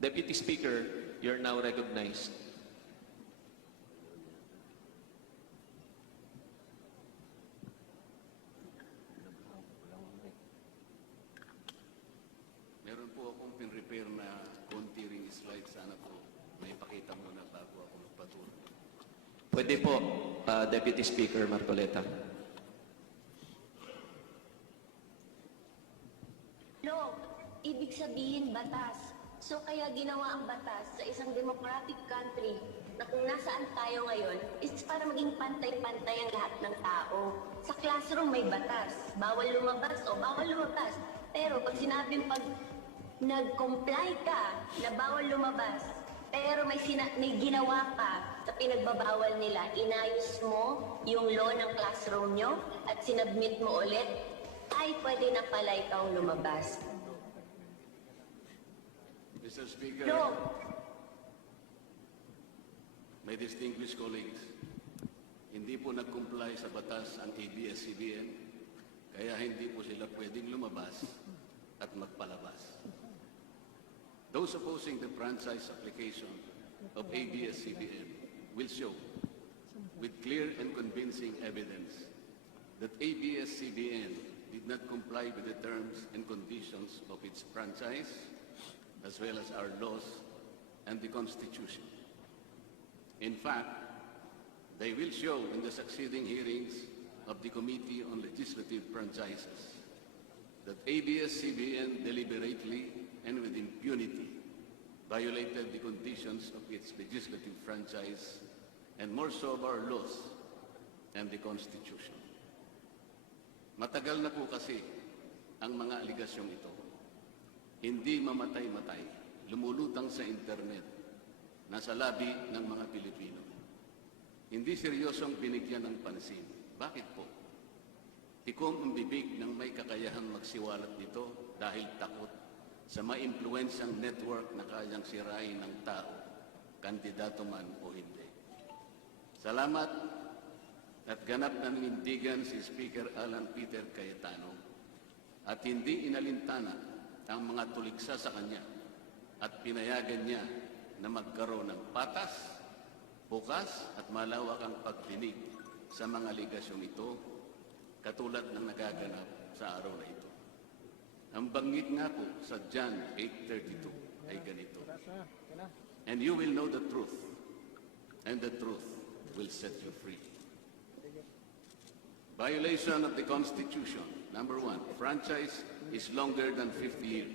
Deputy Speaker, you're now recognized. Meron po akong pin-repair na konti ring slide. Sana po may pakita muna bago ako magpatuloy. Pwede po, Deputy Speaker Marcoleta. Law, ibig sabihin batas. So kaya ginawa ang batas sa isang democratic country na kung nasaan tayo ngayon is para maging pantay-pantay ang lahat ng tao. Sa classroom may batas. Bawal lumabas o bawal lumabas. Pero pag sinabing pag nag-comply ka na bawal lumabas, pero may ginawa ka sa pinagbabawal nila, inayos mo yung law ng classroom nyo at sinabmit mo ulit, ay pwede na pala ikaw lumabas. Mr. Speaker, No. my distinguished colleagues, hindi po nag-comply sa batas ang ABS-CBN, kaya hindi po sila pwedeng lumabas at magpalabas. Those opposing the franchise application of ABS-CBN will show with clear and convincing evidence that ABS-CBN did not comply with the terms and conditions of its franchise, as well as our laws and the Constitution. In fact, they will show in the succeeding hearings of the Committee on Legislative Franchises that ABS-CBN deliberately and with impunity violated the conditions of its legislative franchise and more so of our laws and the Constitution. Matagal na po kasi ang mga aligasyong ito. Hindi mamatay-matay, lumulutang sa internet, nasa labi ng mga Pilipino. Hindi seryosong binigyan ng pansin. Bakit po? Tikom ang bibig ng may kakayahang magsiwalat nito dahil takot sa maimpluwensyang network na kayang sirain ng tao, kandidato man o hindi. Salamat at ganap na nindigan si Speaker Alan Peter Cayetano at hindi inalintana ang mga tuligsa sa kanya at pinayagan niya na magkaroon ng patas, bukas at malawakang pagdinig sa mga aligasyong ito katulad ng nagaganap sa araw na ito. Ang banggit nga po sa John 8:32 ay ganito, and you will know the truth, and the truth will set you free. Violation of the Constitution. Number 1, franchise is longer than 50 years.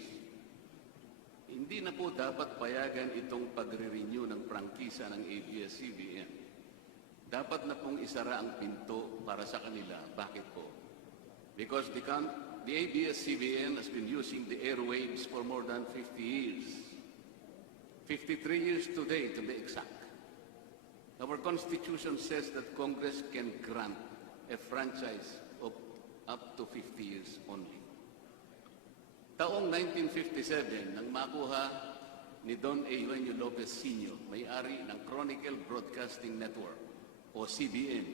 Hindi na po dapat payagan itong pagre-renew ng prangkisa ng ABS-CBN. Dapat na pong isara ang pinto para sa kanila. Bakit po? Because the ABS-CBN has been using the airwaves for more than 50 years. 53 years today, to be exact. Our Constitution says that Congress can grant a franchise of up to 50 years only. Taong 1957, nang makuha ni Don Eugenio Lopez Sr., may-ari ng Chronicle Broadcasting Network o CBN,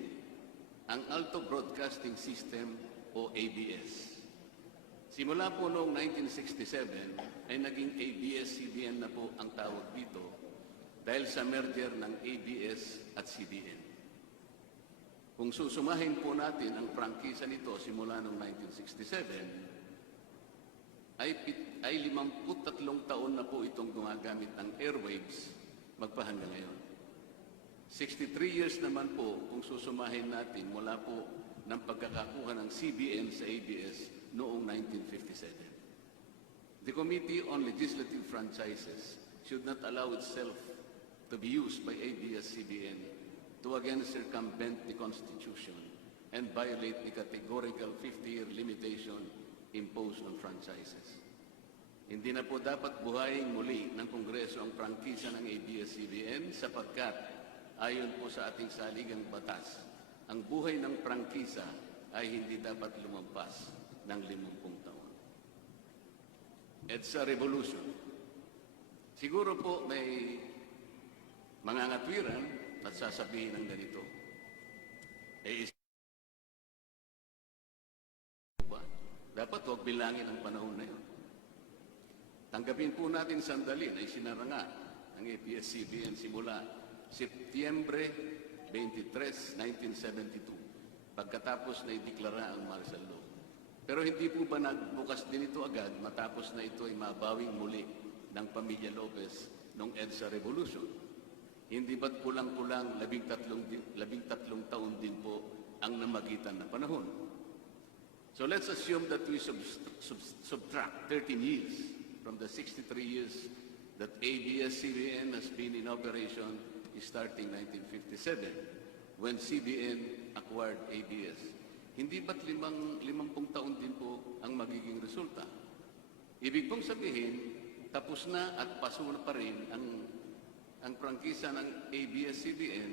ang Alto Broadcasting System o ABS. Simula po noong 1967 ay naging ABS-CBN na po ang tawag dito dahil sa merger ng ABS at CBN. Kung susumahin po natin ang prangkisa nito simula noong 1967, ay 53 taon na po itong gumagamit ng airwaves magpahanggang ngayon. 63 years naman po kung susumahin natin mula po ng pagkakakuha ng CBN sa ABS noong 1957. The Committee on Legislative Franchises should not allow itself to be used by ABS-CBN to again circumvent the Constitution and violate the categorical 50-year limitation imposed on franchises. Hindi na po dapat buhayin muli ng Kongreso ang prangkisa ng ABS-CBN sapagkat ayon po sa ating saligang batas, ang buhay ng prangkisa ay hindi dapat lumampas ng 50 taon. It's a revolution. Siguro po may mga ngatwiran at sasabihin ng ganito, dapat huwag bilangin ang panahon na yun. Tanggapin po natin sandali na isinara nga ng ABS-CBN simula Setyembre 23, 1972, pagkatapos na ideklara ang martial law. Pero hindi po ba nagbukas din ito agad matapos na ito ay mabawing muli ng pamilya Lopez noong EDSA Revolution? Hindi ba't kulang-kulang 13 taon din po ang namagitan na panahon? So let's assume that we subtract 13 years from the 63 years that ABS-CBN has been in operation starting 1957 when CBN acquired ABS. Hindi ba't 50 taon din po ang magiging resulta? Ibig pong sabihin, tapos na at paso na pa rin ang prangkisa ng ABS-CBN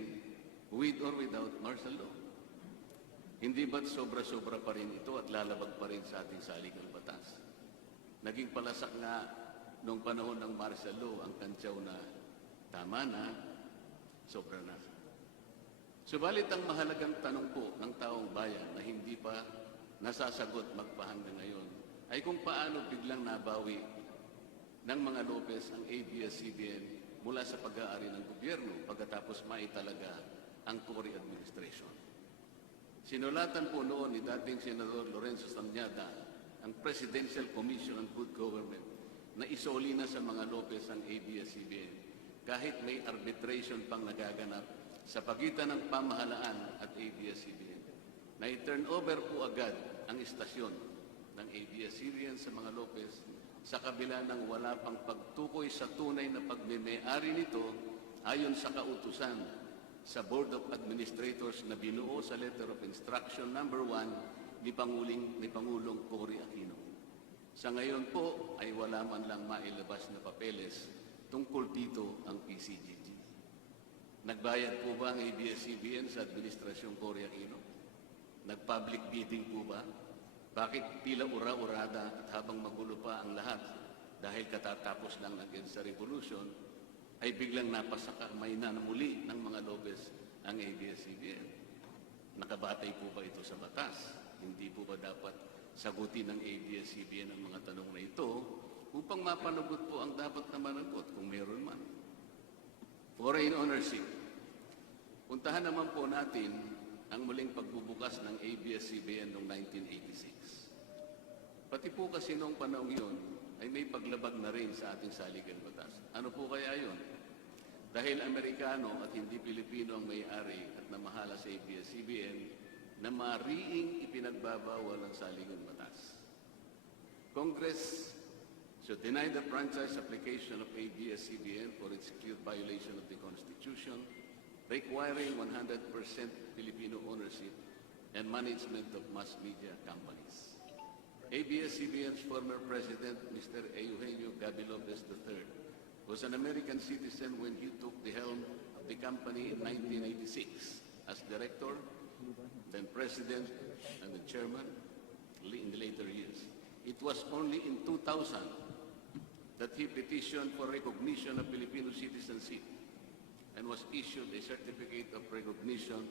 with or without martial law. Hindi ba't sobra-sobra pa rin ito at lalabag pa rin sa ating saligang batas? Naging palasak nga noong panahon ng martial law ang kantsaw na tama na, sobra na. Subalit ang mahalagang tanong po ng taong bayan na hindi pa nasasagot magpahanggang ngayon ay kung paano biglang nabawi ng mga Lopez ang ABS-CBN mula sa pag-aari ng gobyerno pagkatapos maitalaga ang Cory administration. Sinulatan po noon ni dating Senador Lorenzo Sanyada ang Presidential Commission on Good Government na isoli na sa mga Lopez ang ABS-CBN kahit may arbitration pang nagaganap sa pagitan ng pamahalaan at ABS-CBN. Na-turn over po agad ang istasyon ng ABS-CBN sa mga Lopez sa kabila ng wala pang pagtukoy sa tunay na pagmeme-ari nito ayon sa kautusan sa Board of Administrators na binuo sa Letter of Instruction No. 1 ni Pangulong Cory Aquino. Sa ngayon po ay wala man lang mailabas na papeles tungkol dito ang PCGG. Nagbayad po ba ang ABS-CBN sa Administrasyong Cory Aquino? Nag-public bidding po ba? Bakit tila ura-urada at habang magulo pa ang lahat dahil katatapos lang ng EDSA Revolution, ay biglang napasakamay na muli ng mga Lopez ang ABS-CBN? Nakabatay po ba ito sa batas? Hindi po ba dapat sagutin ng ABS-CBN ang mga tanong na ito upang mapanagot po ang dapat na managot kung meron man? Foreign ownership. Puntahan naman po natin ang muling pagbubukas ng ABS-CBN noong 1986. Pati po kasi noong panahon yun ay may paglabag na rin sa ating saligang batas. Ano po kaya yun? Dahil Amerikano at hindi Pilipino ang may-ari at namahala sa ABS-CBN na mariing ipinagbabawal ang saligang batas. Congress should deny the franchise application of ABS-CBN for its clear violation of the Constitution, requiring 100% Filipino ownership and management of mass media companies. ABS-CBN's former president, Mr. Eugenio Gaby Lopez III, was an American citizen when he took the helm of the company in 1986 as director, then president, and then chairman in the later years. It was only in 2000 that he petitioned for recognition of Filipino citizenship and was issued a certificate of recognition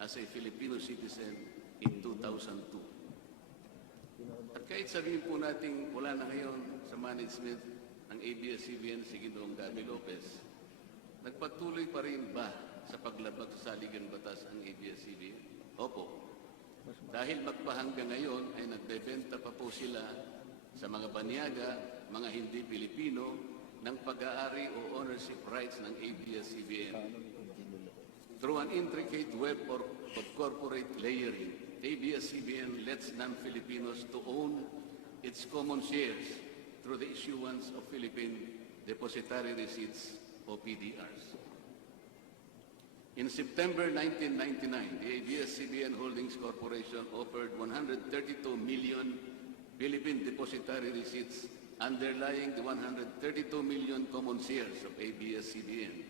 as a Filipino citizen in 2002. At kahit sabihin po natin wala na ngayon sa management ng ABS-CBN si Ginoong Gaby Lopez, nagpatuloy pa rin ba sa paglabag sa saligang batas ang ABS-CBN? Opo. Dahil magpahanggang ngayon ay nagbebenta pa po sila sa mga banyaga, mga hindi Pilipino, ng pag-aari o ownership rights ng ABS-CBN. Through an intricate web of corporate layering, ABS-CBN lets non-Filipinos to own its common shares through the issuance of Philippine Depositary Receipts o PDRs. In September 1999, the ABS-CBN Holdings Corporation offered 132 million Philippine Depositary Receipts underlying the 132 million common shares of ABS-CBN.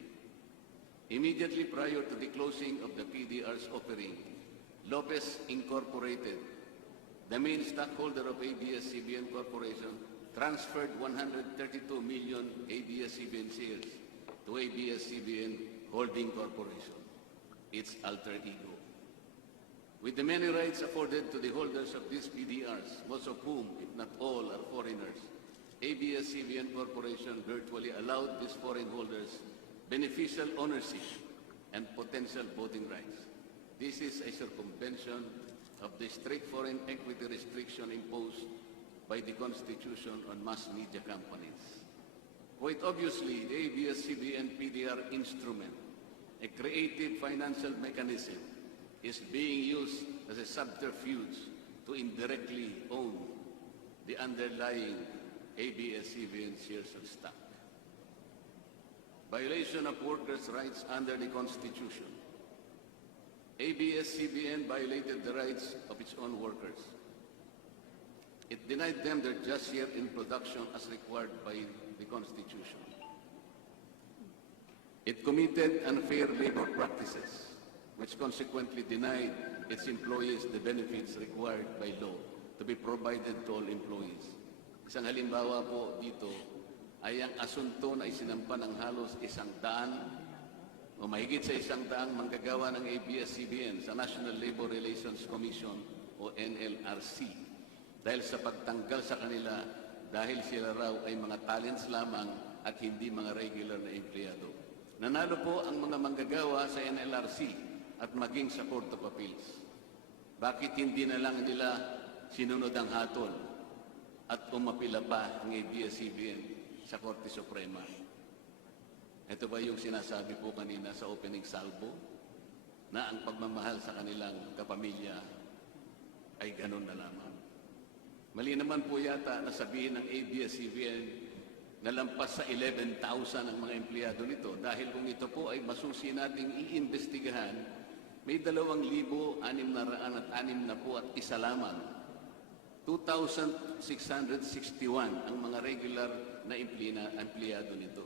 Immediately prior to the closing of the PDR's offering, Lopez Incorporated, the main stockholder of ABS-CBN Corporation, transferred 132 million ABS-CBN shares to ABS-CBN Holding Corporation, its alter ego. With the many rights afforded to the holders of these PDRs, most of whom, if not all, are foreigners, ABS-CBN Corporation virtually allowed these foreign holders beneficial ownership and potential voting rights. This is a circumvention of the strict foreign equity restriction imposed by the Constitution on mass media companies. Quite obviously, the ABS-CBN PDR instrument, a creative financial mechanism, is being used as a subterfuge to indirectly own the underlying ABS-CBN shares of stock. Violation of workers' rights under the Constitution. ABS-CBN violated the rights of its own workers. It denied them their just share in production as required by the Constitution. It committed unfair labor practices, which consequently denied its employees the benefits required by law to be provided to all employees. Isang halimbawa po dito ay ang asunto na isinampa ng halos 100 o mahigit sa 100 manggagawa ng ABS-CBN sa National Labor Relations Commission o NLRC dahil sa pagtanggal sa kanila dahil sila raw ay mga talents lamang at hindi mga regular na empleyado. Nanalo po ang mga manggagawa sa NLRC at maging sa Court of Appeals. Bakit hindi na lang nila sinunod ang hatol at umapila pa ang ABS-CBN sa Korte Suprema? Ito ba yung sinasabi po kanina sa opening salvo na ang pagmamahal sa kanilang kapamilya ay ganun na lamang? Mali naman po yata na sabihin ng ABS-CBN na lampas sa 11,000 ang mga empleyado nito dahil kung ito po ay masusi nating iimbestigahan, may 2,661 na po at isa lamang. 2,661 ang mga regular na empleyado nito.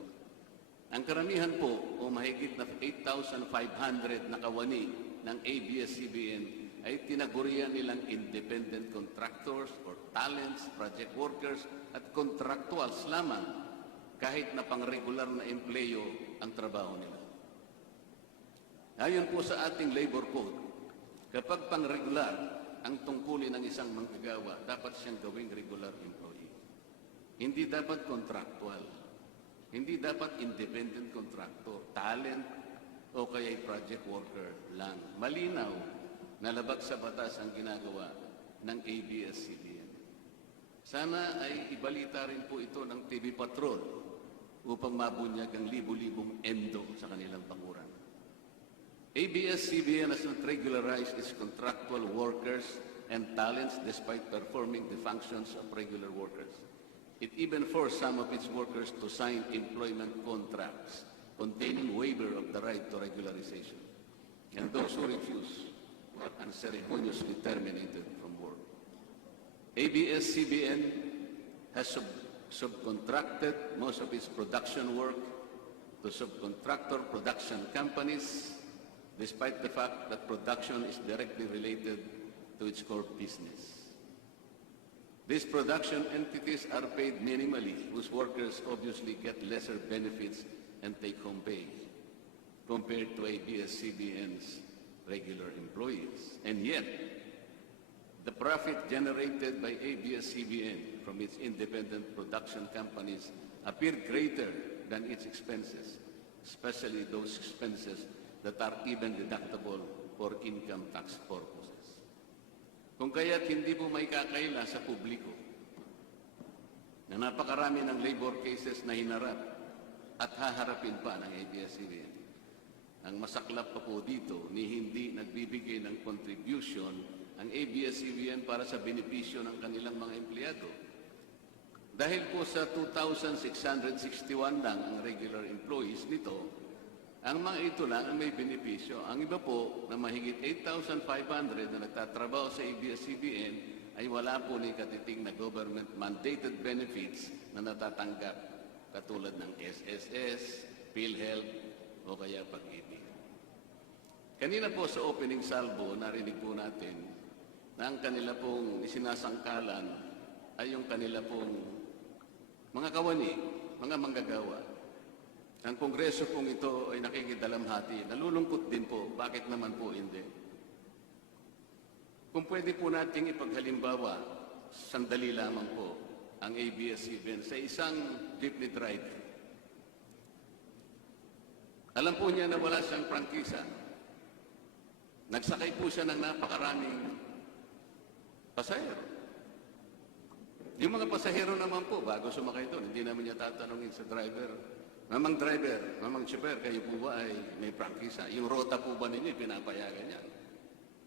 Ang karamihan po o mahigit na 8,500 na kawani ng ABS-CBN ay tinagurian nilang independent contractors or talents, project workers at contractuals lamang kahit na pang-regular na empleyo ang trabaho nila. Ayon po sa ating labor code, kapag pang-regular ang tungkulin ng isang manggagawa, dapat siyang gawing regular employee. Hindi dapat contractual. Hindi dapat independent contractor, talent, o kaya'y project worker lang. Malinaw na labag sa batas ang ginagawa ng ABS-CBN. Sana ay ibalita rin po ito ng TV Patrol upang mabunyag ang libu-libong endo sa kanilang panguran. ABS-CBN has not regularized its contractual workers and talents despite performing the functions of regular workers. It even forced some of its workers to sign employment contracts containing waiver of the right to regularization. And those who refuse were unceremoniously terminated from work. ABS-CBN has subcontracted most of its production work to subcontractor production companies despite the fact that production is directly related to its core business. These production entities are paid minimally, whose workers obviously get lesser benefits and take-home pay compared to ABS-CBN's regular employees. And yet, the profit generated by ABS-CBN from its independent production companies appear greater than its expenses, especially those expenses that are even deductible for income tax purposes. Kung kaya't hindi po may kakaila sa publiko na napakarami ng labor cases na hinarap at haharapin pa ng ABS-CBN. Ang masaklap pa po dito ni hindi nagbibigay ng contribution ang ABS-CBN para sa benepisyo ng kanilang mga empleyado. Dahil po sa 2,661 lang ang regular employees nito, ang mga ito lang ang may benepisyo. Ang iba po na mahigit 8,500 na nagtatrabaho sa ABS-CBN ay wala po ni katiting na government-mandated benefits na natatanggap katulad ng SSS, PhilHealth o kaya pag-ibig. Kanina po sa opening salvo, narinig po natin na ang kanila pong isinasangkalan ay yung kanila pong mga kawani, mga manggagawa. Ang Kongreso pong ito ay nakikidalamhati. Nalulungkot din po. Bakit naman po hindi? Kung pwede po nating ipaghalimbawa, sandali lamang po, ang ABS-CBN sa isang jeepney driver. Alam po niya na wala siyang prangkisa. Nagsakay po siya ng napakaraming pasahero. Yung mga pasahero naman po, bago sumakay doon, hindi naman niya tatanungin sa driver, Mamang driver, mamang chauffeur, kayo po ba ay may prangkisa? Yung rota po ba ninyo, pinapayagan niya?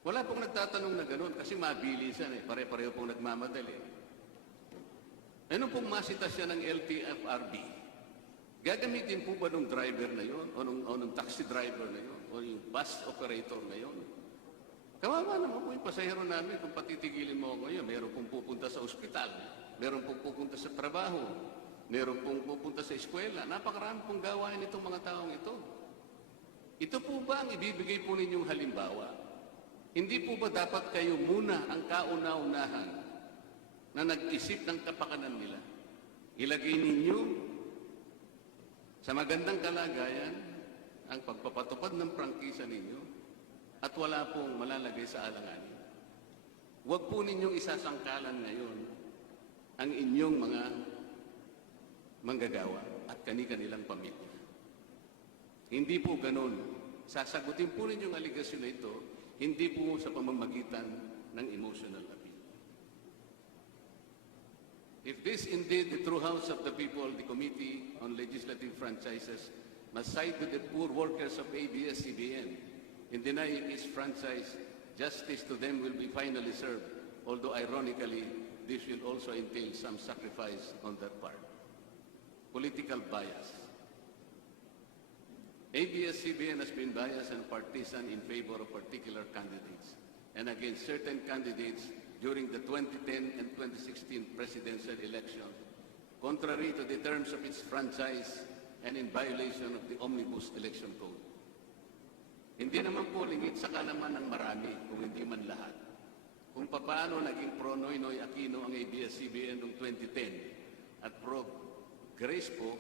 Wala pong nagtatanong na gano'n kasi mabilisan eh. Pare-pareho pong nagmamadali. Ano pong masita siya ng LTFRB? Gagamitin po ba ng driver na yon o nung taxi driver na yon o yung bus operator na yon? Kawawa naman po yung pasahero namin kung patitigilin mo ako ngayon. Meron pong pupunta sa ospital, meron pong pupunta sa trabaho, meron pong pupunta sa eskwela. Napakarami pong gawain itong mga taong ito. Ito po ba ang ibibigay po ninyong halimbawa? Hindi po ba dapat kayo muna ang kauna-unahan na nag-isip ng kapakanan nila? Ilagay ninyo sa magandang kalagayan ang pagpapatupad ng prangkisa ninyo at wala pong malalagay sa alanganin. Huwag po ninyong isasangkalan ngayon ang inyong mga manggagawa at kani-kanilang pamilya. Hindi po ganun. Sasagutin po ninyong aligasyon na ito, hindi po sa pamamagitan ng emotional appeal. If this indeed the true house of the people, the Committee on Legislative Franchises must side with the poor workers of ABS-CBN in denying its franchise, justice to them will be finally served, although ironically, this will also entail some sacrifice on their part. Political bias. ABS-CBN has been biased and partisan in favor of particular candidates and against certain candidates during the 2010 and 2016 presidential elections, contrary to the terms of its franchise and in violation of the Omnibus Election Code. Hindi naman po lingid sa kalaman ng marami, kung hindi man lahat, kung paano naging pro Noynoy Aquino ang ABS-CBN noong 2010 at pro Grace po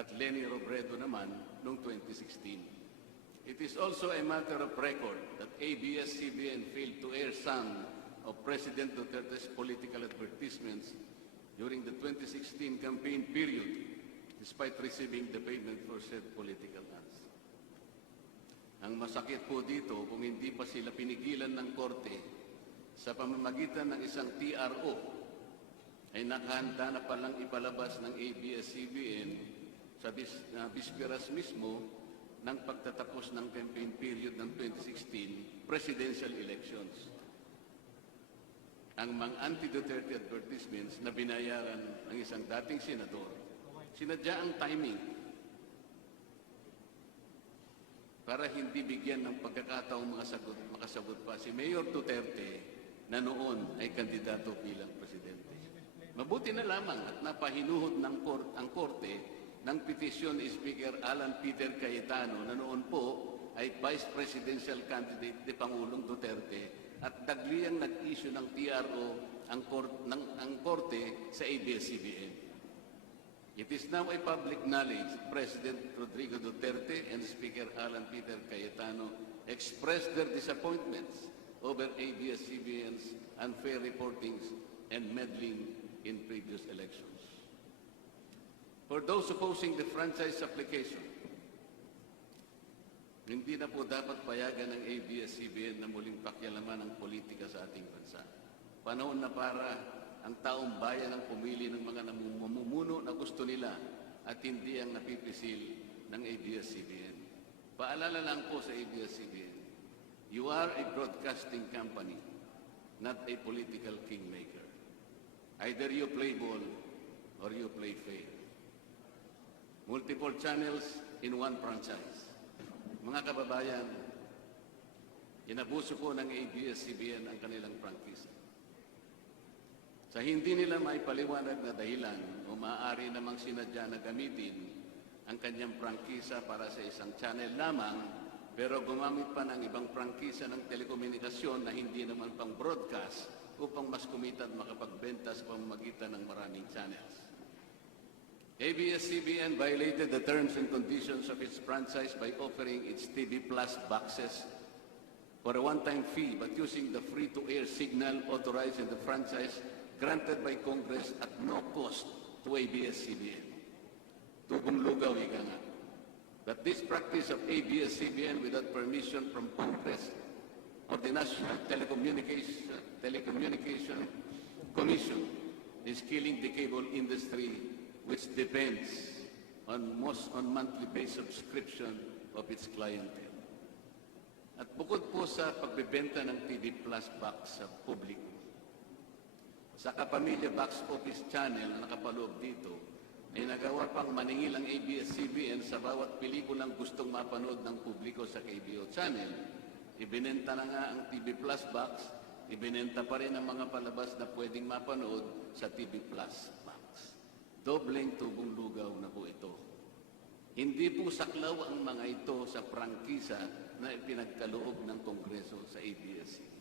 at Lenny Robredo naman noong 2016. It is also a matter of record that ABS-CBN failed to air some of President Duterte's political advertisements during the 2016 campaign period, despite receiving the payment for said political ads. Ang masakit po dito, kung hindi pa sila pinigilan ng korte sa pamamagitan ng isang TRO, ay nakahanda na palang ipalabas ng ABS-CBN sa bisperas mismo ng pagtatapos ng campaign period ng 2016 presidential elections. Ang mga anti-Duterte advertisements na binayaran ng isang dating senador, sinadya ang timing para hindi bigyan ng pagkakataong makasagot pa si Mayor Duterte na noon ay kandidato bilang presidente. Mabuti na lamang at napahinuhod ang korte ng petisyon ni Speaker Alan Peter Cayetano na noon po ay Vice Presidential Candidate ni Pangulong Duterte at dagliang nag-issue ng TRO ang korte sa ABS-CBN. It is now a public knowledge President Rodrigo Duterte and Speaker Alan Peter Cayetano expressed their disappointments over ABS-CBN's unfair reportings and meddling in previous elections. For those opposing the franchise application, hindi na po dapat payagan ng ABS-CBN na muling pakialaman ang politika sa ating bansa. Panahon na para ang taong bayan ang pumili ng mga namumuno na gusto nila at hindi ang napipisil ng ABS-CBN. Paalala lang po sa ABS-CBN, you are a broadcasting company, not a political kingmaker. Either you play ball or you play fair. Multiple channels in one franchise. Mga kababayan, inabuso po ng ABS-CBN ang kanilang prangkisa. Sa hindi nila may paliwanag na dahilan o maaari namang sinadya na gamitin ang kanyang prangkisa para sa isang channel lamang, pero gumamit pa ng ibang prangkisa ng telekomunikasyon na hindi naman pang broadcast upang mas kumita at makapagbenta sa pamamagitan ng maraming channels. ABS-CBN violated the terms and conditions of its franchise by offering its TV Plus boxes for a one-time fee, but using the free-to-air signal authorized in the franchise granted by Congress at no cost to ABS-CBN. Tubong lugaw, ika nga. That this practice of ABS-CBN without permission from Congress or the National Telecommunication Commission is killing the cable industry, which depends on monthly pay subscription of its clientele. At bukod po sa pagbebenta ng TV Plus box sa publiko, sa Kapamilya Box Office Channel na nakapaloob dito, ay nagawa pang maningil ang ABS-CBN sa bawat pelikulang gustong mapanood ng publiko sa KBO Channel. Ibinenta na nga ang TV Plus box, ibinenta pa rin ang mga palabas na pwedeng mapanood sa TV Plus box. Dobleng tubong lugaw na po ito. Hindi po saklaw ang mga ito sa prangkisa na ipinagkaloob ng Kongreso sa ABS-CBN.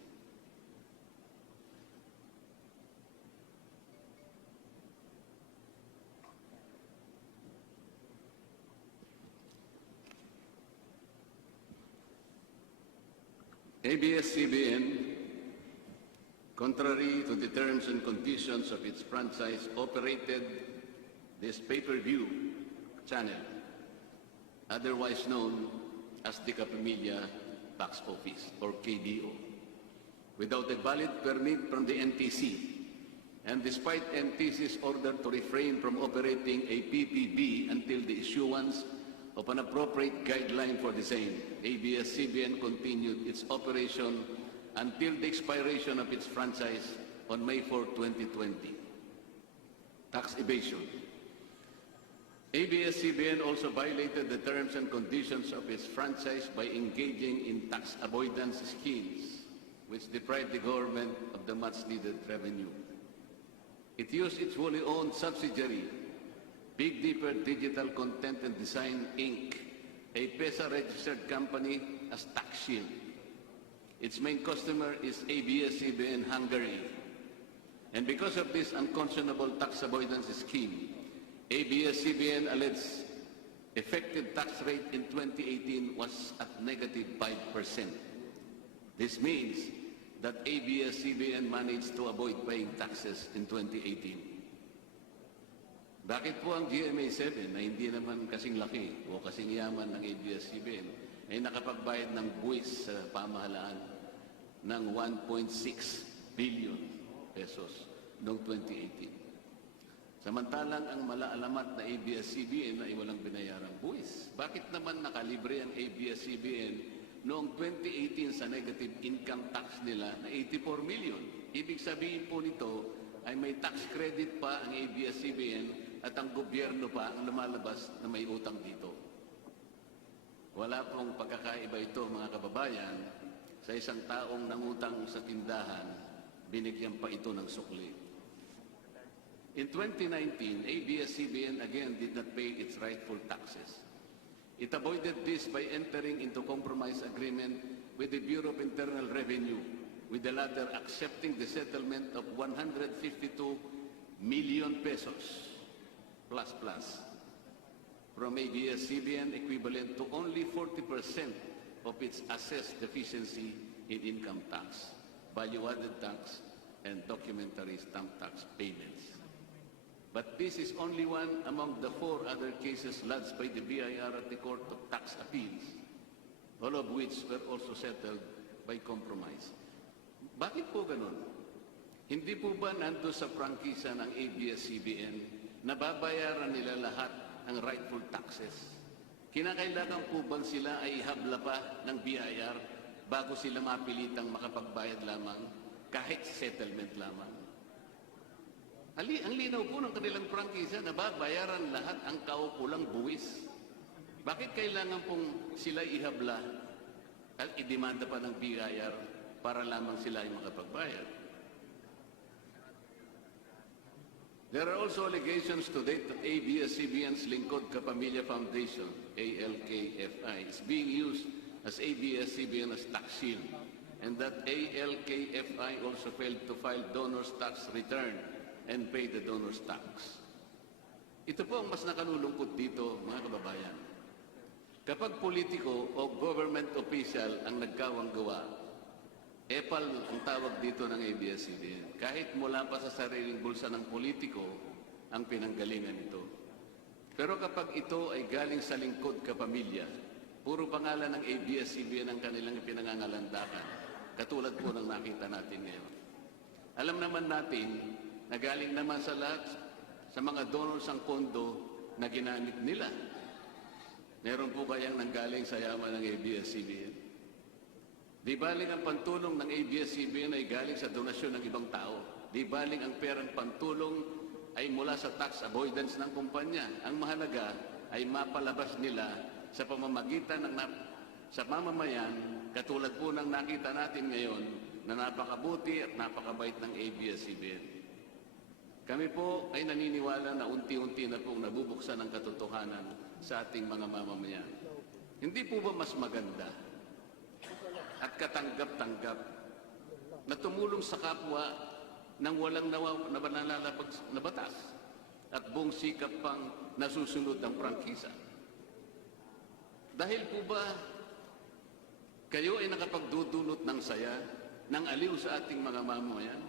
ABS-CBN, contrary to the terms and conditions of its franchise, operated this pay-per-view channel, otherwise known as the Kapamilya Box Office, or KBO, without a valid permit from the NTC, and despite NTC's order to refrain from operating a PPB until the issuance of an appropriate guideline for the same, ABS-CBN continued its operation until the expiration of its franchise on May 4, 2020. Tax evasion. ABS-CBN also violated the terms and conditions of its franchise by engaging in tax avoidance schemes, which deprived the government of the much-needed revenue. It used its wholly owned subsidiary, Big Dipper Digital Content and Design, Inc., a PESA-registered company, as tax shield. Its main customer is ABS-CBN Hungary. And because of this unconscionable tax avoidance scheme, ABS-CBN alleged effective tax rate in 2018 was at negative 5%. This means that ABS-CBN managed to avoid paying taxes in 2018. Bakit po ang GMA7 na hindi naman kasing laki o kasing yaman ng ABS-CBN ay nakapagbayad ng buwis sa pamahalaan ng 1.6 billion pesos noong 2018? Samantalang ang malaalamat na ABS-CBN ay walang binayarang buwis. Bakit naman nakalibre ang ABS-CBN noong 2018 sa negative income tax nila na 84 million? Ibig sabihin po nito ay may tax credit pa ang ABS-CBN at ang gobyerno pa ang lumalabas na may utang dito. Wala pong pagkakaiba ito, mga kababayan, sa isang taong nangutang sa tindahan, binigyan pa ito ng sukli. In 2019, ABS-CBN again did not pay its rightful taxes. It avoided this by entering into compromise agreement with the Bureau of Internal Revenue, with the latter accepting the settlement of 152 million pesos plus from ABS-CBN, equivalent to only 40% of its assessed deficiency in income tax, value-added tax, and documentary stamp tax payments. But this is only one among the 4 other cases lodged by the BIR at the Court of Tax Appeals, all of which were also settled by compromise. Bakit po ganun? Hindi po ba nando sa prangkisa ng ABS-CBN nababayaran nila lahat ang rightful taxes? Kinakailangan po bang sila ay ihabla pa ng BIR bago sila mapilitang makapagbayad lamang kahit settlement lamang? Ang linaw po ng kanilang prangkisa, nababayaran lahat ang kaukulang buwis. Bakit kailangan pong sila ihabla at idemanda pa ng BIR para lamang sila ay makapagbayad? There are also allegations to date that ABS-CBN's Lingkod Kapamilya Foundation, ALKFI, is being used as ABS-CBN as tax shield, and that ALKFI also failed to file donor's tax return and pay the donor's tax. Ito po ang mas nakalulungkot dito, mga kababayan. Kapag politiko o government official ang nagkawang gawa, epal ang tawag dito ng ABS-CBN. Kahit mula pa sa sariling bulsa ng politiko ang pinanggalingan ito. Pero kapag ito ay galing sa lingkod kapamilya, puro pangalan ng ABS-CBN ang kanilang pinangangalandakan, katulad po ng nakita natin ngayon. Alam naman natin na galing naman sa lahat, sa mga donors ang pondo na ginamit nila. Meron po kayang nanggaling sa yaman ng ABS-CBN? Di baling ang pantulong ng ABS-CBN ay galing sa donasyon ng ibang tao. Di baling ang perang pantulong ay mula sa tax avoidance ng kumpanya. Ang mahalaga ay mapalabas nila sa pamamagitan ng sa mamamayan, katulad po ng nakita natin ngayon na napakabuti at napakabait ng ABS-CBN. Kami po ay naniniwala na unti-unti na pong nabubuksan ang katotohanan sa ating mga mamamayan. Hindi po ba mas maganda at katanggap-tanggap na tumulong sa kapwa nang walang nabalalapag na batas at buong sikap pang nasusunod ng prangkisa? Dahil po ba kayo ay nakapagdudulot ng saya, ng aliw sa ating mga mamamayan?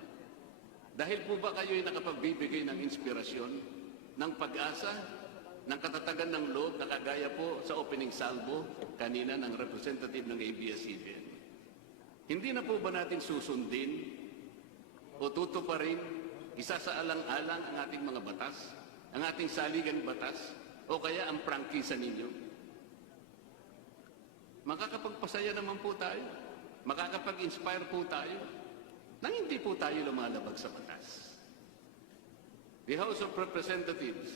Dahil po ba kayo ay nakapagbibigay ng inspirasyon, ng pag-asa, ng katatagan ng loob na kagaya po sa opening salvo kanina ng representative ng ABS-CBN? Hindi na po ba natin susundin o tutuparin, isasaalang-alang ang ating mga batas, ang ating saligang batas, o kaya ang prangkisa ninyo? Makakapagpasaya naman po tayo. Makakapag-inspire po tayo nang hindi po tayo lumalabag sa batas. The House of Representatives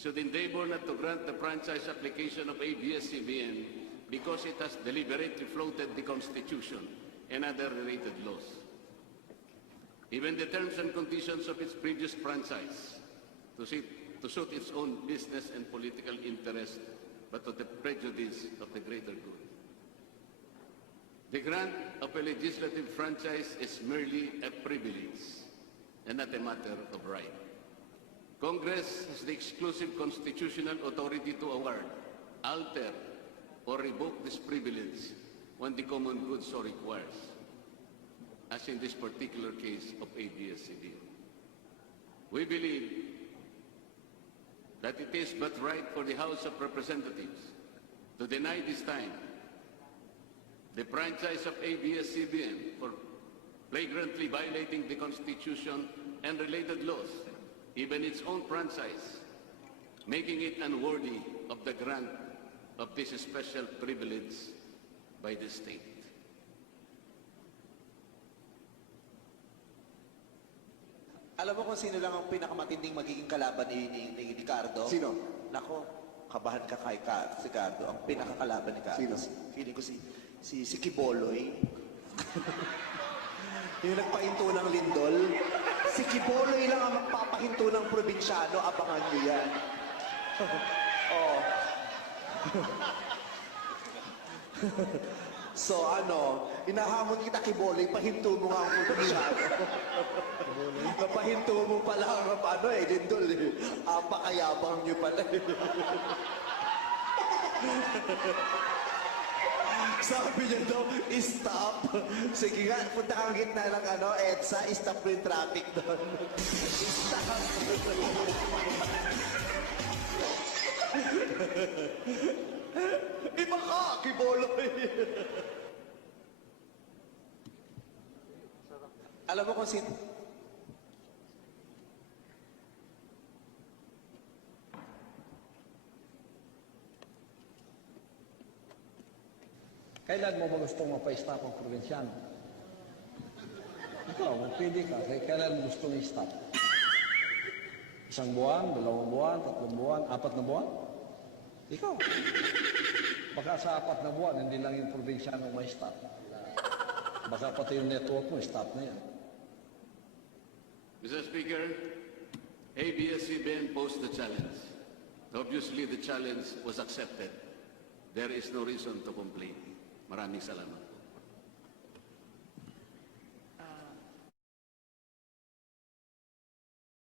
should endeavor not to grant the franchise application of ABS-CBN because it has deliberately floated the Constitution and other related laws. Even the terms and conditions of its previous franchise to suit its own business and political interest, but to the prejudice of the greater good. The grant of a legislative franchise is merely a privilege and not a matter of right. Congress has the exclusive constitutional authority to award, alter, or revoke this privilege when the common good so requires, as in this particular case of ABS-CBN. We believe that it is but right for the House of Representatives to deny this time the franchise of ABS-CBN for flagrantly violating the Constitution and related laws, even its own franchise, making it unworthy of the grant of this special privilege by the state. Alam mo kung sino lang ang pinakamatinding magiging kalaban ni Ricardo? Sino? Nako, kabahan ka kay Ricardo. Ang pinakakalaban ni Ricardo. Sino? Feeling ko si Kiboloy. Yung nagpahinto ng lindol. Si Kiboloy lang ang magpapahinto ng probinsyano. Abangan nyo yan. Oh. So inahamon kita Kiboloy, pahinto mo nga ang probinsyano. Napahinto mo pala ang lindol eh. Apakayabang nyo pala eh. Sabi niya daw, stop. Sige nga, punta kang gitna ng EDSA, stop mo yung traffic doon. Stop. Iba ka, Kiboloy. Alam mo kung sino? Kailan mo ba gustong mapa-stop ang probinsyano? Ikaw, magpili ka. Kailan gustong i-stop? 1 buwan, 2 buwan, 3 buwan, 4 na buwan? Ikaw. Baka sa 4 na buwan, hindi lang yung probinsyano may stop. Baka pati yung network mo, stop na yan. Mr. Speaker, ABS-CBN posed the challenge. Obviously, the challenge was accepted. There is no reason to complain. Maraming salamat.